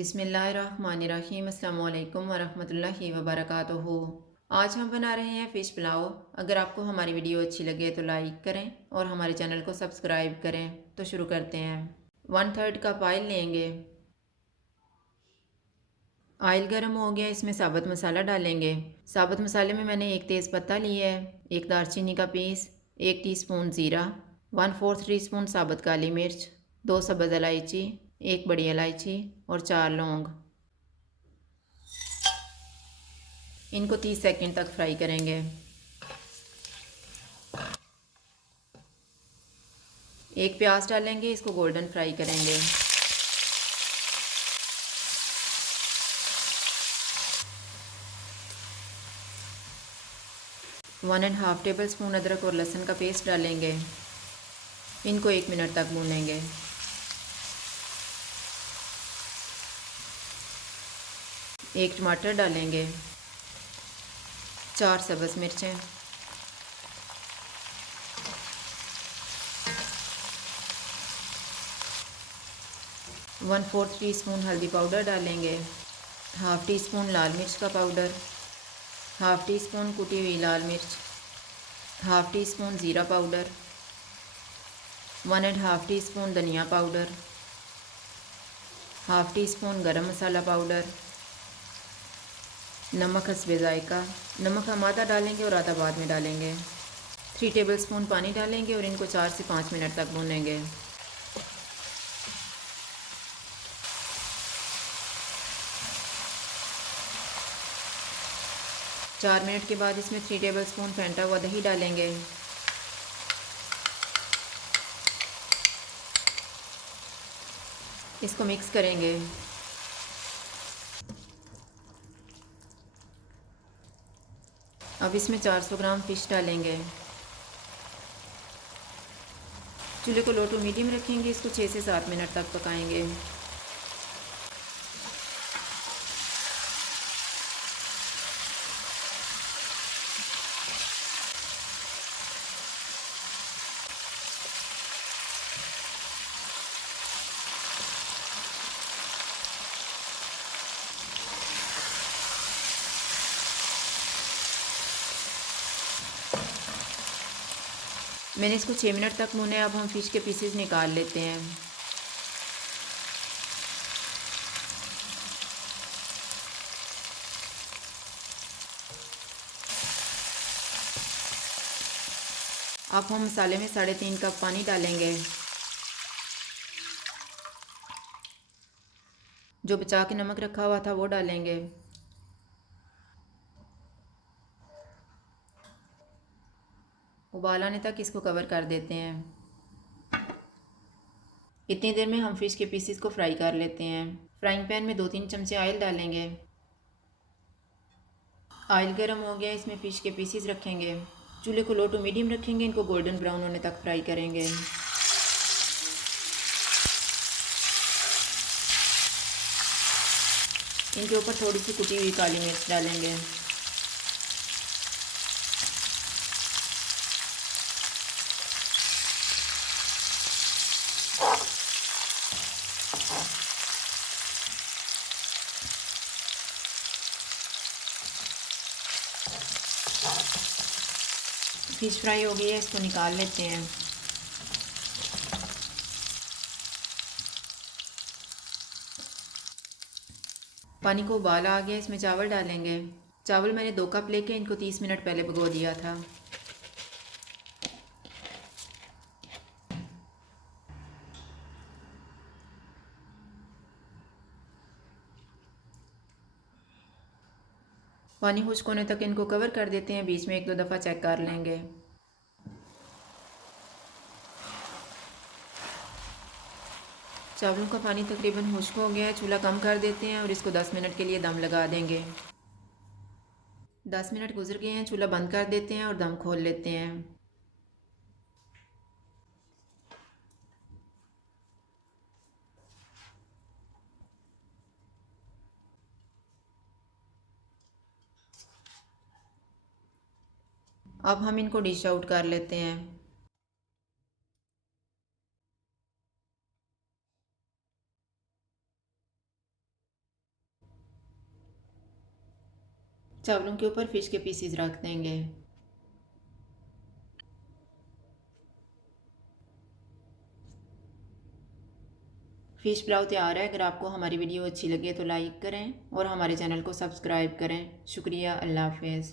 बिस्मिल्लाहिर्रहमानिर्रहीम। अस्सलामु अलैकुम वरहमतुल्लाहि वबरकातुहू। आज हम बना रहे हैं फ़िश पुलाव। अगर आपको हमारी वीडियो अच्छी लगे तो लाइक करें और हमारे चैनल को सब्सक्राइब करें। तो शुरू करते हैं। 1/3 कप ऑयल लेंगे। ऑयल गर्म हो गया, इसमें साबुत मसाला डालेंगे। साबुत मसाले में मैंने एक तेज़ पत्ता लिया है, एक दालचीनी का पीस, 1 टीस्पून ज़ीरा, 1/4 टीस्पून साबुत काली मिर्च, 2 सब्ज़ इलायची, 1 बड़ी इलायची और 4 लौंग। इनको 30 सेकंड तक फ्राई करेंगे। एक प्याज डालेंगे, इसको गोल्डन फ्राई करेंगे। One and half table spoon अदरक और लहसुन का पेस्ट डालेंगे। इनको 1 मिनट तक भूनेंगे। एक टमाटर डालेंगे, 4 सब्ज़ मिर्चें, 1/4 टीस्पून हल्दी पाउडर डालेंगे, हाफ़ टी स्पून लाल मिर्च का पाउडर, हाफ़ टी स्पून कुटी हुई लाल मिर्च, हाफ़ टी स्पून ज़ीरा powder, 1 and half tea spoon धनिया पाउडर, हाफ़ टी स्पून गरम मसाला पाउडर, नमक हस्बे ज़ायका। नमक हम आधा डालेंगे और आधा बाद में डालेंगे। 3 टेबल स्पून पानी डालेंगे और इनको 4 से 5 मिनट तक भूनेंगे। 4 मिनट के बाद इसमें 3 टेबल स्पून फेंटा हुआ दही डालेंगे। इसको मिक्स करेंगे। अब इसमें 400 ग्राम फ़िश डालेंगे। चूल्हे को लो टू मीडियम रखेंगे। इसको 6 से 7 मिनट तक पकाएंगे। मैंने इसको 6 मिनट तक भूना है। अब हम फ़िश के पीसेस निकाल लेते हैं। अब हम मसाले में 3.5 कप पानी डालेंगे। जो बचा के नमक रखा हुआ था वो डालेंगे। उबाल आने तक इसको कवर कर देते हैं। इतनी देर में हम फ़िश के पीसेस को फ्राई कर लेते हैं। फ्राइंग पैन में 2-3 चमचे ऑयल डालेंगे। ऑयल गर्म हो गया, इसमें फ़िश के पीसेस रखेंगे। चूल्हे को लो टू मीडियम रखेंगे। इनको गोल्डन ब्राउन होने तक फ्राई करेंगे। इनके ऊपर थोड़ी सी कुटी हुई काली मिर्च डालेंगे। फ़िश फ्राई हो गई है, इसको निकाल लेते हैं। पानी को उबाल आ गया, इसमें चावल डालेंगे। चावल मैंने 2 कप लेके इनको 30 मिनट पहले भिगो दिया था। पानी खुश्क होने तक इनको कवर कर देते हैं। बीच में 1-2 दफ़ा चेक कर लेंगे। चावलों का पानी तकरीबन खुश्क हो गया है। चूल्हा कम कर देते हैं और इसको 10 मिनट के लिए दम लगा देंगे। 10 मिनट गुजर गए हैं। चूल्हा बंद कर देते हैं और दम खोल लेते हैं। अब हम इनको डिश आउट कर लेते हैं। चावलों के ऊपर फ़िश के पीसीज रख देंगे। फ़िश पुलाव तैयार है। अगर आपको हमारी वीडियो अच्छी लगे तो लाइक करें और हमारे चैनल को सब्सक्राइब करें। शुक्रिया। अल्लाह हाफ़िज़।